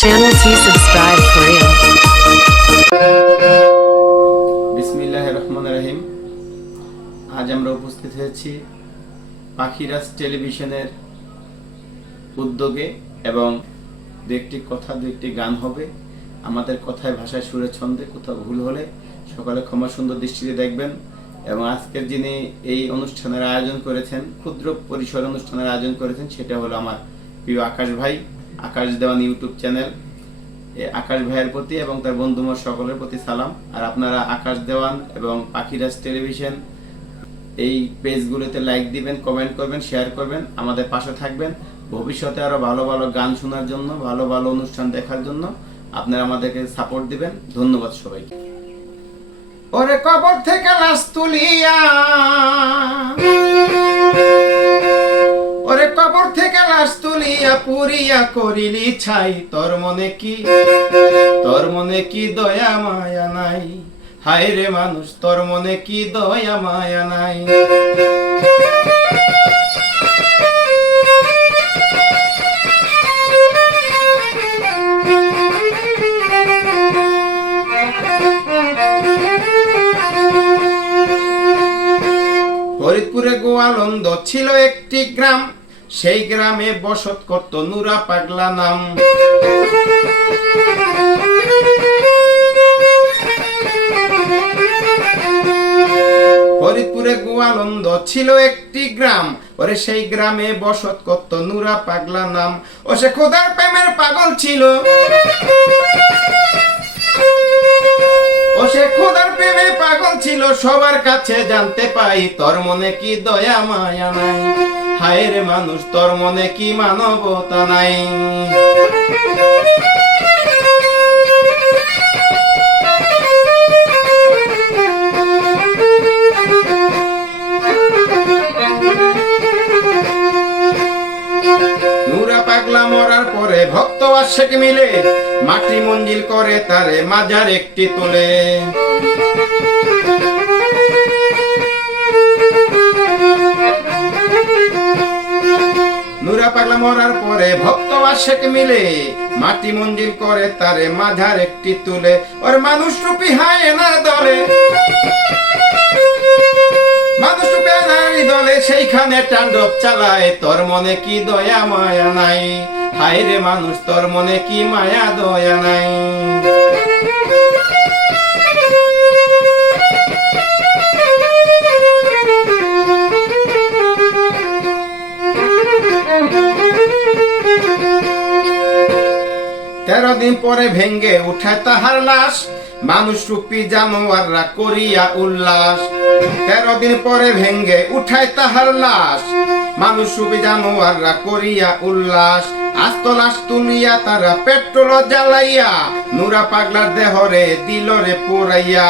channel T subscribe Korea. বিসমিল্লাহির রহমানির রহিম। আজ আমরা উপস্থিত হয়েছি পাখিরাজ টেলিভিশনের উদ্যোগে এবং দু একটি গান হবে। আমাদের কথায় ভাষায় সুরে ছন্দে কোথাও ভুল হলে সকলে ক্ষমা সুন্দর দৃষ্টিতে দেখবেন। এবং আজকের যিনি এই অনুষ্ঠানের আয়োজন করেছেন, ক্ষুদ্র পরিসর অনুষ্ঠানের আয়োজন করেছেন, সেটা হলো আমার প্রিয় আকাশ ভাই, আকাশ দেওয়ান ইউটিউব চ্যানেল। আকাশ ভাইয়ের প্রতি এবং তার বন্ধুমর সকলের প্রতি সালাম। আর আপনারা আকাশ দেওয়ান এবং পাখিরাজ টেলিভিশন এই পেজগুলোতে লাইক দিবেন, কমেন্ট করবেন, শেয়ার করবেন, আমাদের পাশে থাকবেন। ভবিষ্যতে আরো ভালো ভালো গান শোনার জন্য, ভালো ভালো অনুষ্ঠান দেখার জন্য আপনারা আমাদেরকে সাপোর্ট দিবেন। ধন্যবাদ সবাইকে। ওরে কবর থেকে লাশ তুলিয়া, ওরে কবর থেকে লাশ তুলিয়া পুরিয়া করিলি ছাই, তোর মনে কি দয়া মায়া নাই? হায় রে মানুষ, তোর মনে কি দয়া মায়া নাই? ফরিদপুরে গোয়ালন্দ ছিল একটি গ্রাম, সেই গ্রামে বসত করত নুরা পাগলা নাম। ফরিদপুরে গোয়ালন্দ ছিল একটি গ্রাম, ওরে সেই গ্রামে বসত করত নুরা পাগলা নাম। ও সে খোদার প্রেমের পাগল ছিল, ও সে খোদার প্রেমে পাগল ছিল, সবার কাছে জানতে পাই তোর মনে কি দয়া মায়া নাই? হায় রে মানুষ, তোর মনে কি মানবতা নাই? নুরা পাগলা মরার পরে ভক্ত আশেক মিলে মাটি মঞ্জিল করে তারে মাজার একটি তোলে। নুরা পাগলা মরার পরে ভক্ত আশেক মিলে মাটি মঞ্জিল করে তারে মাজার একটি তুলে। ওর মানুষ রূপী হায়নার দলে, মানুষ রূপী হায়নার দলে সেইখানে তাণ্ডব চালায়, তোর মনে কি দয়া মায়া নাই? হায় রে মানুষ, তোর মনে কি মায়া দয়া নাই? তেরো দিন পরে ভেঙ্গে উঠায় তাহার লাশ, মানুষ রূপী জানোয়াররা করিয়া উল্লাস। 13 দিন পরে ভেঙ্গে উঠায় তাহার লাশ, মানুষ রূপী জানোয়াররা করিয়া উল্লাস। আস্ত লাশ তুলিয়া তারা পেট্রোল জ্বালাইয়া নুরা পাগলার দেহরে দিল রে পোড়াইয়া।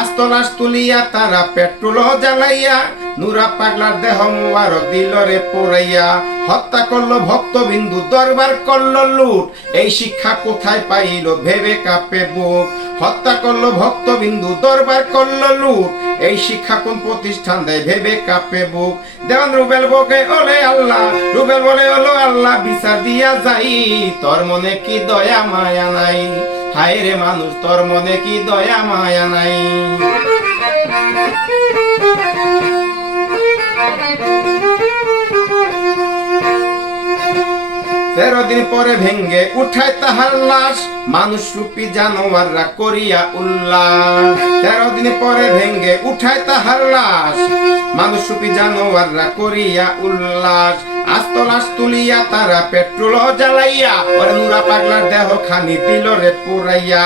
আস্ত লাশ তুলিয়া তারা পেট্রোল জ্বালাইয়া নুরা পাগলার দেহ মুবারক দিল রে পোড়াইয়া। হত্যা করলো ভক্তবিন্দু, দরবার করলো লুট, এই শিক্ষা কোথায় পাইল ভেবে কাঁপে বুক। হত্যা করলো ভক্তবিন্দু, দরবার করলো লুট, এই শিক্ষা কোন প্রতিষ্ঠান দেয় ভেবে কাঁপে বুক। দেওয়ান রুবেল বকে ওলে আল্লাহ, রুবেল বলে ওলো আল্লাহ, বিচার দিয়া যাই, তোর মনে কি দয়া মায়া নাই? হায় রে মানুষ, তোর মনে কি দয়া মায়া নাই? 13 দিন পরে ভেঙ্গে উঠায় তাহার লাশ, মানুষ রূপী জানোয়াররা করিয়া উল্লাস। 13 দিন পরে ভেঙ্গে উঠায় তাহার লাশ, মানুষ রূপী জানোয়াররা করিয়া উল্লাস। আস্ত লাশ তুলিয়া তারা পেট্রোল জ্বালাইয়া ওরে নুরা পাগলার দেহ খানি দিল রে পোড়াইয়া।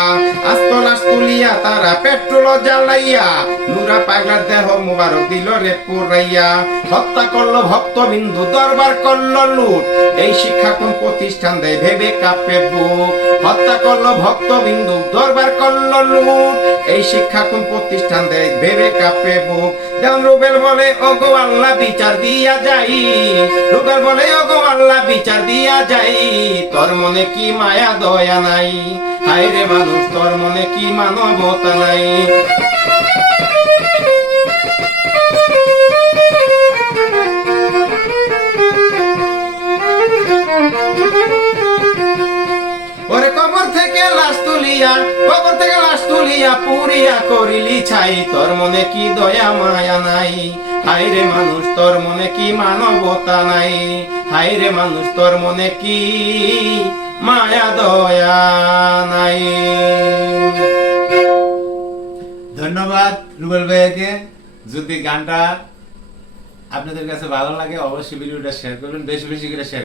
আস্ত লাশ তুলিয়া তারা পেট্রোল জ্বালাইয়া নুরা পাগলার দেহ মুবারক দিল রে পোড়াইয়া। হত্যা করলো ভক্তবিন্দু, দরবার করলো লুট, এই শিক্ষা কোন প্রতিষ্ঠান দেয় ভেবে কাঁপে বুক। হত্যা করলো ভক্তবিন্দু, দরবার করলো লুট, এই শিক্ষা কোন প্রতিষ্ঠান দেয় ভেবে কাঁপে বুক। যেমন রুবেল বলে ওগো আল্লাহ বিচার দিয়া যাই, রুবেল বলে ওগো আল্লাহ বিচার দিয়া যাই, তোর মনে কি মায়া দয়া নাই? হায় রে মানুষ, তোর মনে কি মানবতা নাই? ওরে কবর থেকে লাশ তুলিয়া পুরিয়া করিলি ছাই, তোর মনে কি দয়া মায়া নাই? হায় রে মানুষ, তোর মনে কি মানবতা নাই? হায় রে মানুষ, তোর মনে কি মায়া দয়া নাই? ধন্যবাদ রুবেল ভাইয়াকে। যদি গানটা আপনাদের কাছে ভালো লাগে অবশ্যই ভিডিওটা শেয়ার করবেন, বেশি বেশি করে শেয়ার